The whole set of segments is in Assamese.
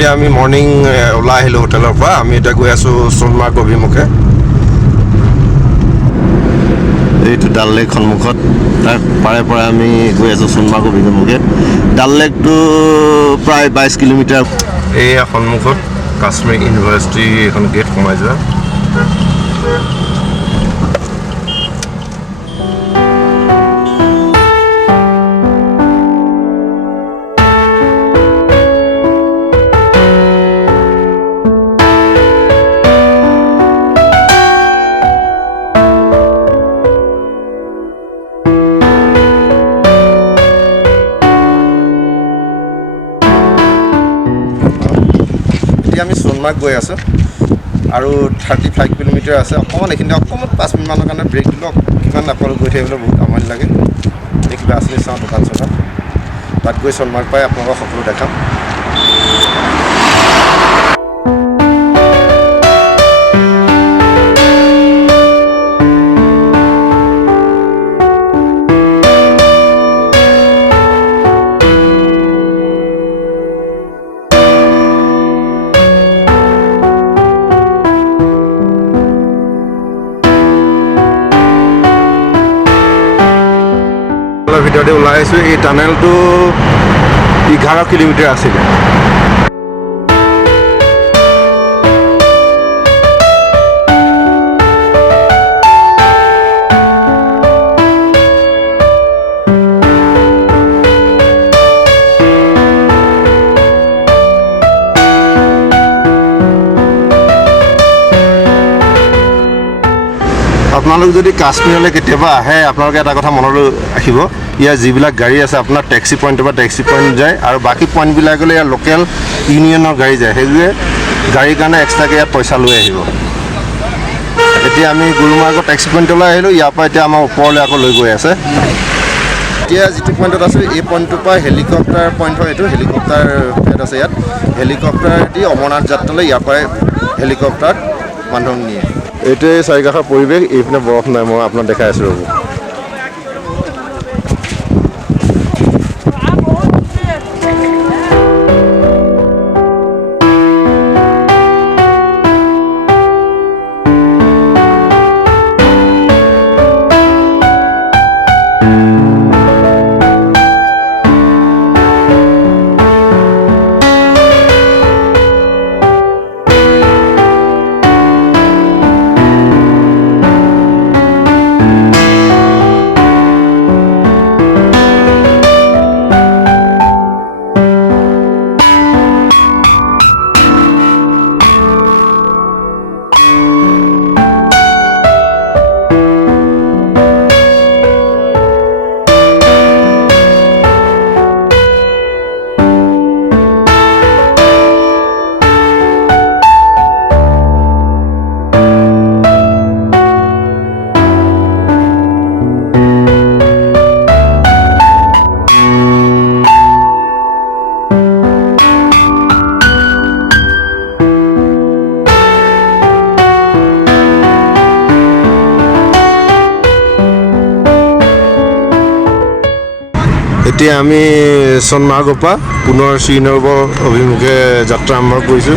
এতিয়া আমি মৰ্নিং ওলাই আহিলোঁ হোটেলৰ পৰা আমি এতিয়া গৈ আছোঁ সোণমাৰ্গ অভিমুখে এইটো ডাল লেক সন্মুখত তাৰ পাৰে পাৰে আমি গৈ আছোঁ সোণমাৰ্গ অভিমুখে ডাল লেকটো প্ৰায় 22 কিলোমিটাৰ এয়া সন্মুখত কাশ্মীৰ ইউনিভাৰ্চিটি এখন গেট সোমাই যোৱা আমি সোণমাৰ্গ গৈ আছোঁ আৰু 35 কিলোমিটাৰ আছে অকণমান এইখিনি অকণমান 5 মিনিটমানৰ কাৰণে ব্ৰেক দিলোঁ কিমান আপোনালোক গৈ থাকিবলৈ বহুত আমনি লাগে এই কিবা আছিলে চাওঁ দোকান চোকান তাত গৈ সোণমাৰ্গ পাই আপোনালোকক সকলো দেখাম ভিতৰতে ওলাই আহিছোঁ এই টানেলটো 11 কিলোমিটাৰ আছিলে আপোনালোক যদি কাশ্মীৰলৈ কেতিয়াবা আহে আপোনালোকে এটা কথা মনলৈ ৰাখিব ইয়াৰ যিবিলাক গাড়ী আছে আপোনাৰ টেক্সি পইণ্টৰ পৰা টেক্সি পইণ্ট যায় আৰু বাকী পইণ্টবিলাকলৈ ইয়াৰ লোকেল ইউনিয়নৰ গাড়ী যায় সেইটোৱে গাড়ীৰ কাৰণে এক্সট্ৰাকৈ ইয়াত পইচা লৈ আহিব এতিয়া আমি গুলমাৰ্গৰ টেক্সি পইণ্টলৈ আহিলোঁ ইয়াৰ পৰা এতিয়া আমাৰ ওপৰলৈ আকৌ লৈ গৈ আছে এতিয়া যিটো পইণ্টত আছোঁ এই পইণ্টটোৰ পৰা হেলিকপ্টাৰ পইণ্ট হয় এইটো হেলিকপ্টাৰ ফ্লাইট আছে ইয়াত হেলিকপ্টাৰ দি অমৰনাথ যাত্ৰালৈ ইয়াৰ পৰাই হেলিকপ্টাৰত মানুহক নিয়ে এইটোৱে চাৰিকাষৰ পৰিৱেশ এইপিনে বৰফ নাই মই আপোনাক দেখাই আছোঁ ৰ'ব এতিয়া আমি সোণমাৰ্গৰ পৰা পুনৰ শ্ৰীনগৰ অভিমুখে যাত্ৰা আৰম্ভ কৰিছোঁ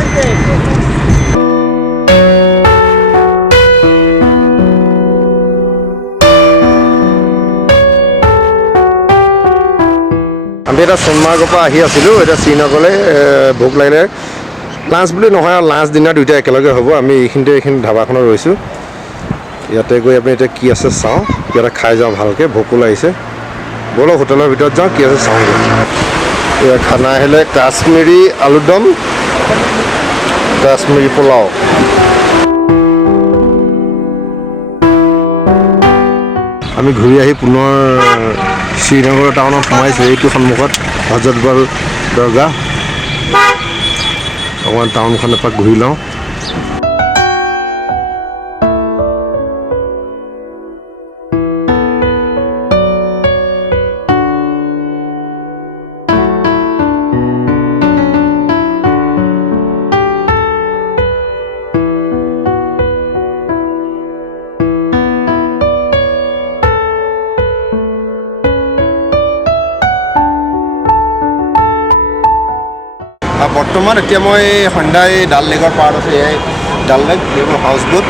আমি এতিয়া সোণমাৰ্গৰ পৰা আহি আছিলোঁ এতিয়া শ্ৰীনগৰলৈ ভোক লাগিলে লাঞ্চ বুলি নহয় আৰু লাঞ্চ ডিনাৰ দুয়োটা একেলগে হ'ব আমি এইখিনি ধাবাখনত ৰৈছোঁ ইয়াতে গৈ আমি এতিয়া কি আছে চাওঁ কিবা এটা খাই যাওঁ ভালকৈ ভোকো লাগিছে ব'লক হোটেলৰ ভিতৰত যাওঁ কি আছে চাওঁগৈ এয়া খানা আহিলে কাশ্মীৰী আলুদম কাশ্মীৰী পোলাও আমি ঘূৰি আহি পুনৰ শ্ৰীনগৰ টাউনত সোমাইছোঁ এইটো সন্মুখত হজৰতবল দৰগাহ অকণমান টাউনখন এপাক ঘূৰি লওঁ বৰ্তমান এতিয়া মই সন্ধ্যা এই ডাল লেকৰ পাৰত আছে এই ডাল লেক এইবোৰ হাউচ বোট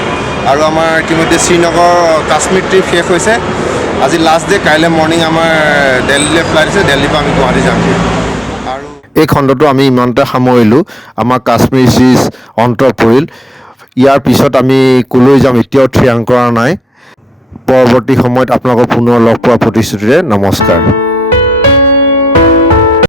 আৰু আমাৰ ইতিমধ্যে শ্ৰীনগৰ কাশ্মীৰ ট্ৰিপ শেষ হৈছে আজি লাষ্ট ডে কাইলৈ মৰ্ণিং আমাৰ দিল্লীলৈ ফ্লাইট আছে দিল্লীৰ পৰা আমি গুৱাহাটী যাম আৰু এই খণ্ডটো আমি ইমানতে সামৰিলোঁ আমাৰ কাশ্মীৰ চিজ অন্ত পৰিল ইয়াৰ পিছত আমি কলৈ যাম এতিয়াও থিৰাং কৰা নাই পৰৱৰ্তী সময়ত আপোনালোকক পুনৰ লগ পোৱাৰ প্ৰতিশ্ৰুতিৰে নমস্কাৰ